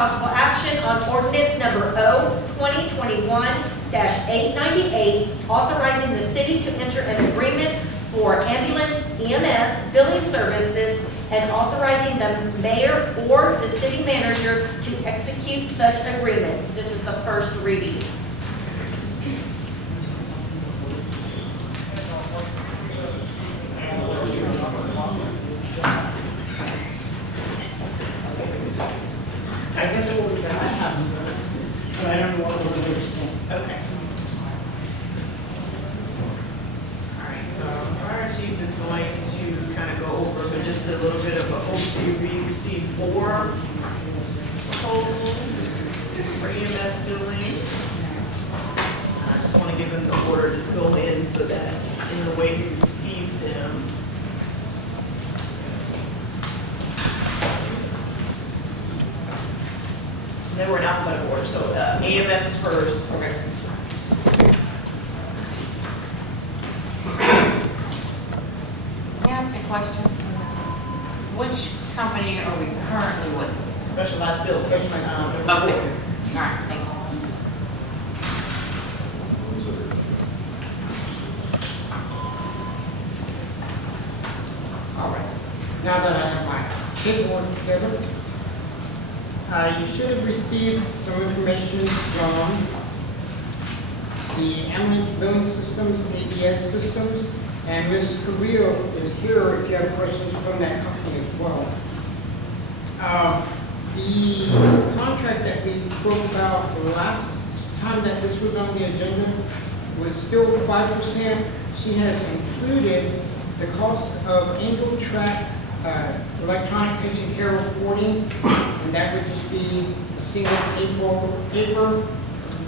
possible action on ordinance number O-2021-898, authorizing the city to enter an agreement for ambulance EMS billing services and authorizing the mayor or the city manager to execute such agreement. This is the first reading. I guess what we got, I have some, but I don't know what we're going to say. Okay. All right, so our fire chief is going to kind of go over, but just a little bit of an overview. We received 4 proposals for EMS billing. I just want to give him the order to go in so that in the way he received them. And then we're in alphabetical order, so AMS is first. Okay. Can I ask a question? Which company are we currently with? Specialized billing. Okay, all right, thank you. All right. Now that I have my paperwork together, you should have received some information from the ambulance billing systems, ABS systems, and Ms. Carrillo is here if you have questions from that company as well. The contract that we spoke about the last time that this was on the agenda was still 5%. She has included the cost of Angel Track electronic patient care reporting, and that would just be a single paper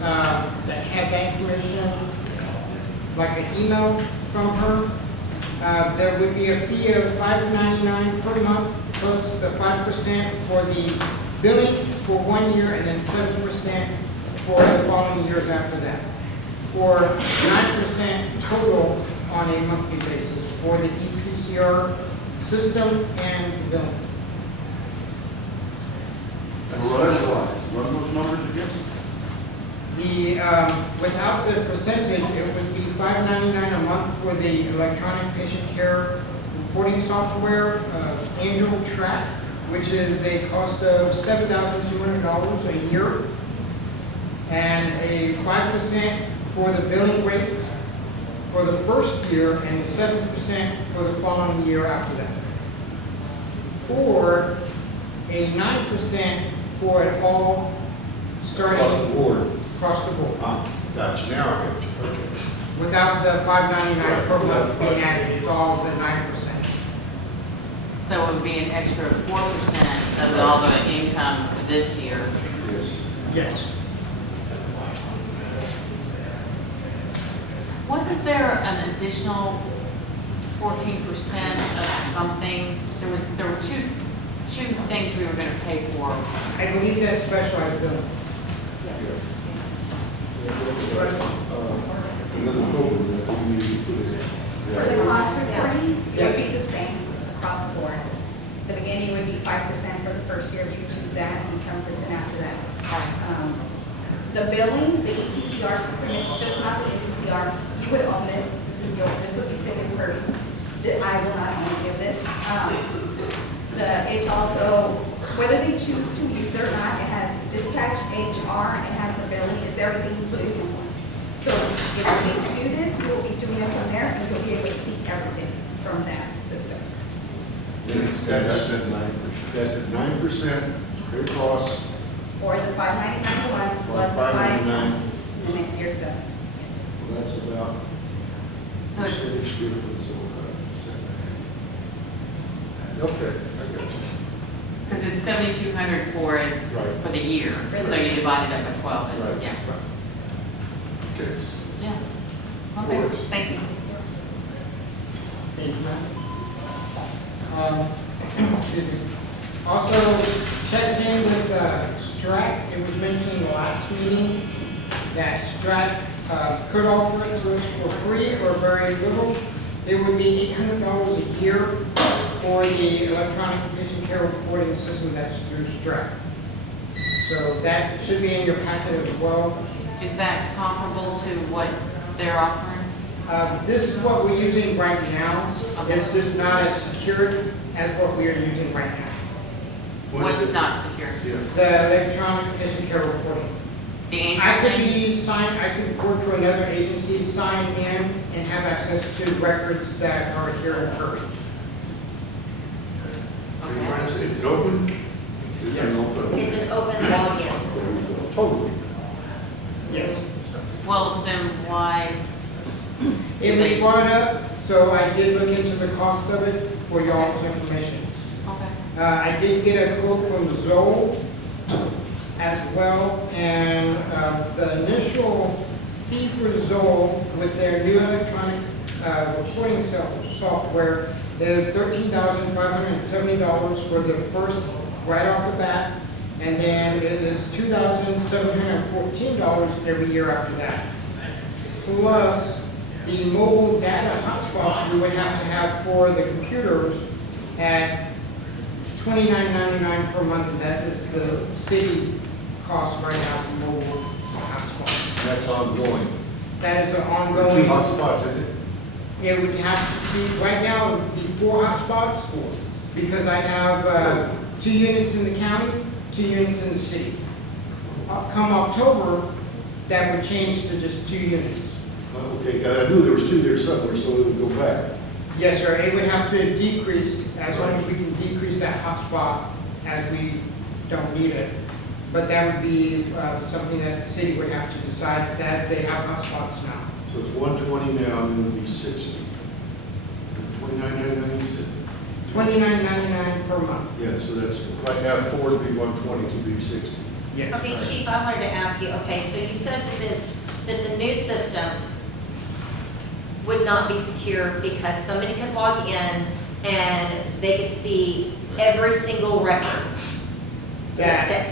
that had that information, like an email from her. There would be a fee of $5.99 per month, plus the 5% for the billing for 1 year, and then 7% for the following years after that, for 9% total on a monthly basis for the EPCR system and the billing. Run those numbers again. The, without the percentage, it would be $5.99 a month for the electronic patient care reporting software, Angel Track, which is a cost of $7,200 a year, and a 5% for the billing rate for the first year, and 7% for the following year after that. Or a 9% for it all, starting Across the board. across the board, Gotcha, now I get you, okay. without the $5.99 per month being added, it's all the 9%. So it would be an extra 4% of all the income for this year. Yes. Yes. Wasn't there an additional 14% of something? There were two things we were gonna pay for. I believe that's specialized billing. Another program that we need to put in. For the cost reporting, it Yeah. would be the same across the board. The beginning would be 5% for the first year, if you choose that, and 10% after that. The billing, the EPCR system, it's just not the EPCR. You would own this. This would be City Curtis. I will not own any of this. It's also, whether they choose to use it or not, it has dispatch, HR, it has the billing, it's everything included in one. So if we need to do this, we will be doing it from there, and you'll be able to see everything from that system. And that's at 9%. That's at 9%, great cost, Or the $5.99 one, plus the $5.99. the next year's $7. Yes. well, that's about So it's, percentage difference or okay, I got you. because it's 7,200 for it, Right. for the year. So you divide it up by 12, and- Right. yeah. Okay. Yeah. Okay, Works. thank you. Thank you, ma'am. Excuse me. Also, checked in with Strat. It was mentioned last meeting that Strat could offer it to us for free or very little. It would be $800 a year for the electronic patient care reporting system that's through Strat. So So that should be in your packet as well. Is that comparable to what they're offering? This is what we're using right now. It's just not as secure as what we are using right now. What's not secure? Yeah. The electronic patient care reporting. The Angel I could thing? I could work for another agency, sign in, and have access to records that are here in Curry. Are you Okay. trying to say it's open? It's an open. It's an open login. Totally. Yes. Well, then why? It was brought up, so I did look into the cost of it for y'all's information. Okay. I did get a quote from Zoll as well, and the initial fee for Zoll with their new electronic reporting software is $13,570 for the first, right off the bat, and then it is $2,714 every year after that. Plus, the mobile data hotspots we would have to have for the computers at $29.99 per month, and that is the city cost right now for mobile hotspots. That's ongoing. That is an Two ongoing. hotspots, isn't it? It would have to be, right now, it would be 4 hotspots, because I have 2 units in the county, 2 units in the city. Come October, that would change to just 2 units. Okay, 'cause I knew there was 2 there somewhere, so it would go back. Yes, sir, it would have to decrease, as long as we can decrease that hotspot as we don't need it. But that would be something that the city would have to decide, that they have hotspots now. So it's 120 now, and it would be 60. 29.99 you said? $29.99 per month. Yeah, so that's, right now 4 to be 120 to be 60. Yes. Okay, Chief, I wanted to ask you, okay, so you said that the new system would not be secure because somebody could log in and they could see every single record that's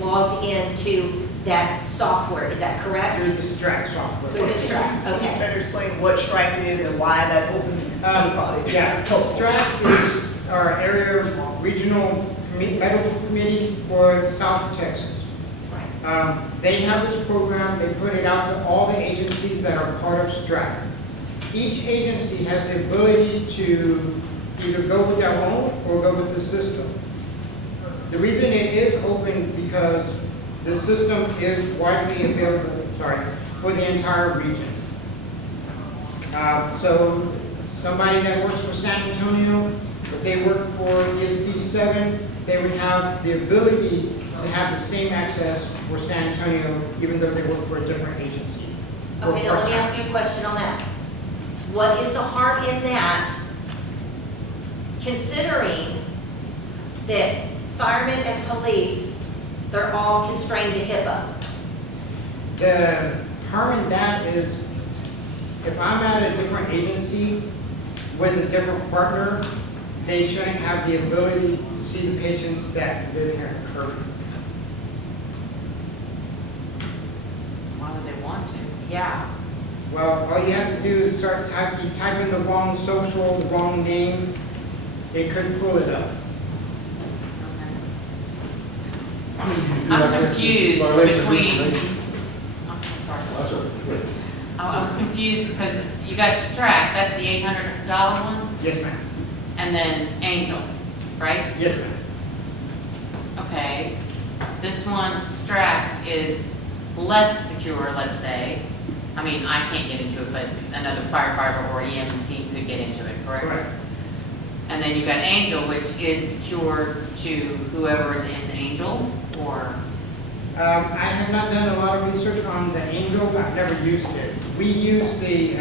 logged into that software, is that correct? Through the Strack software. Through the Strack, You okay. better explain what Stripe is and why that's open. That's probably Yeah, helpful. Strack is our area regional medical committee for South Texas. They have this program, they put it out to all the agencies that are part of Strack. Each agency has the ability to either go with their own or go with the system. The reason it is open because the system is widely available, for the entire region. So somebody that works for San Antonio, if they work for ESD 7, they would have the ability to have the same access for San Antonio, even though they work for a different agency. Okay, now let me ask you a question on that. What is the harm in that, considering that firemen and police, they're all constrained to HIPAA? The harm in that is, if I'm at a different agency with a different partner, they shouldn't have the ability to see the patients that live here in Kirby. Why would they want to? Yeah. Well, all you have to do is you type in the wrong social, the wrong name, it could pull it up. I'm confused Violation of between, information? oh, I'm sorry. That's okay. I was confused because you got Strack, that's the $800 one, Yes, ma'am. and then Angel, right? Yes, ma'am. Okay, this one, Strack, is less secure, let's say. I mean, I can't get into it, but another firefighter or EMT could get into it, correct? Correct. And then you've got Angel, which is secure to whoever is in Angel, or, I have not done a lot of research on the Angel, I've never used it. We use the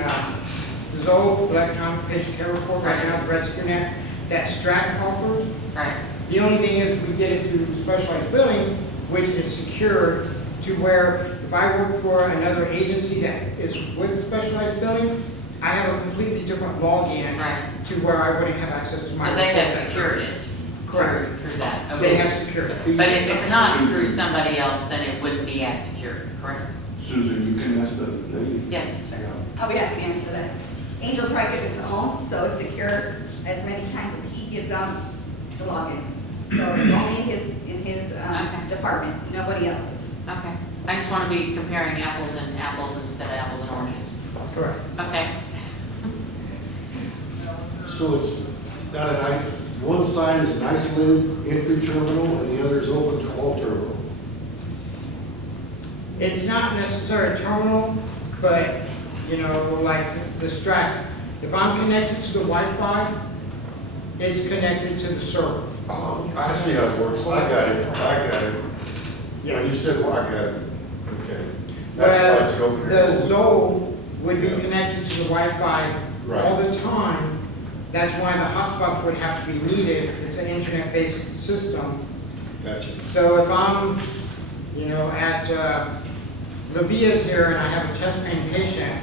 Zoll electronic patient care report right now, the RescueNet, that Strack offers. right? The only thing is we get it through specialized billing, which is secured to where if I work for another agency that is with specialized billing, I have a completely different login Right. to where I wouldn't have access to my. So they have reports. secured it Correct. through that, They okay? have secured it. But if it's not through somebody else, then it wouldn't be as secure, correct? Susan, you can ask the lady. Yes. I'll be happy to answer that. Angel Tribe is its own, so it's secure as many times as he gives out the logins. So it's only in his department, nobody else's. Okay. I just want to be comparing apples and apples instead of apples and oranges. Correct. Okay. So it's not one side is an isolated entry terminal and the other is open to all terminal. It's not necessarily a terminal, but, you know, like the Strat, if I'm connected to the Wi-Fi, it's connected to the server. Oh, I see how it works. I got it. Yeah, you said, well, I got it. Okay. That's why it's open. Whereas the Zoll would be connected to the Wi-Fi Right. all the time. That's why the hotspots would have to be needed. It's an internet-based system. Gotcha. So if I'm, you know, at Lavia's here and I have a chest pain patient,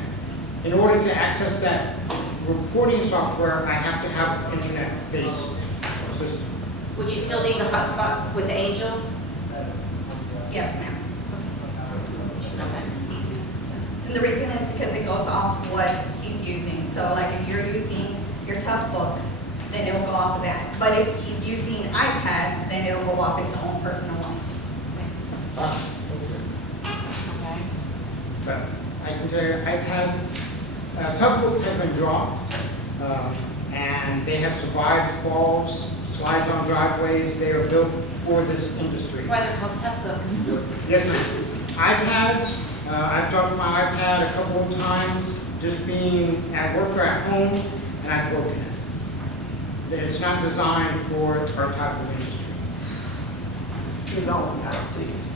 in order to access that reporting software, I have to have an internet-based system. Would you still need the hotspot with Angel? Yes, ma'am. Okay. And the reason is because it goes off what he's using. So like if you're using your tough books, then it'll go off of that. But if he's using iPads, then it'll go off its own personal one. Okay. But I can tell you, I've had, tough books have been dropped, and they have survived falls, slides on driveways. They are built for this industry. That's why they're called tough books. Yes, ma'am. iPads, I've dropped my iPad a couple of times, just being at work or at home, and I've broken it. It's not designed for our type of industry. He's all about seas.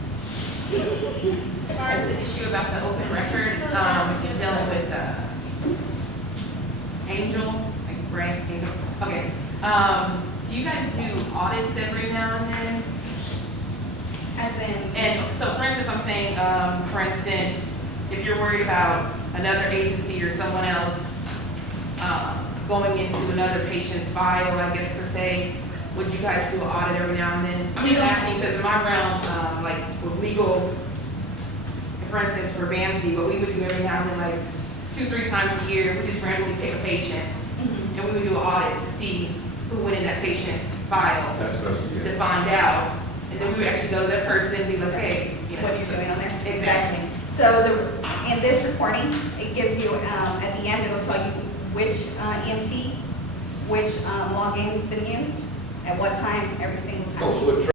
As far as the issue about the open records, dealing with, Angel, like Brand Angel, okay. Do you guys do audits every now and then? As in, And so for instance, I'm saying, for instance, if you're worried about another agency or someone else, going into another patient's file, I guess per se, would you guys do an audit every now and then? I'm just asking because in my realm, like with legal, for instance, for BAMC, what we would do every now and then, like 2-3 times a year, we just randomly pick a patient and we would do an audit to see who went in that patient's file That's what I was to getting. find out. And then we would actually go to that person and be like, hey, you know. what you're doing on there? Exactly. So in this reporting, it gives you, at the end, it'll tell you which EMT, which login has been used, at what time, every single time. Oh, so it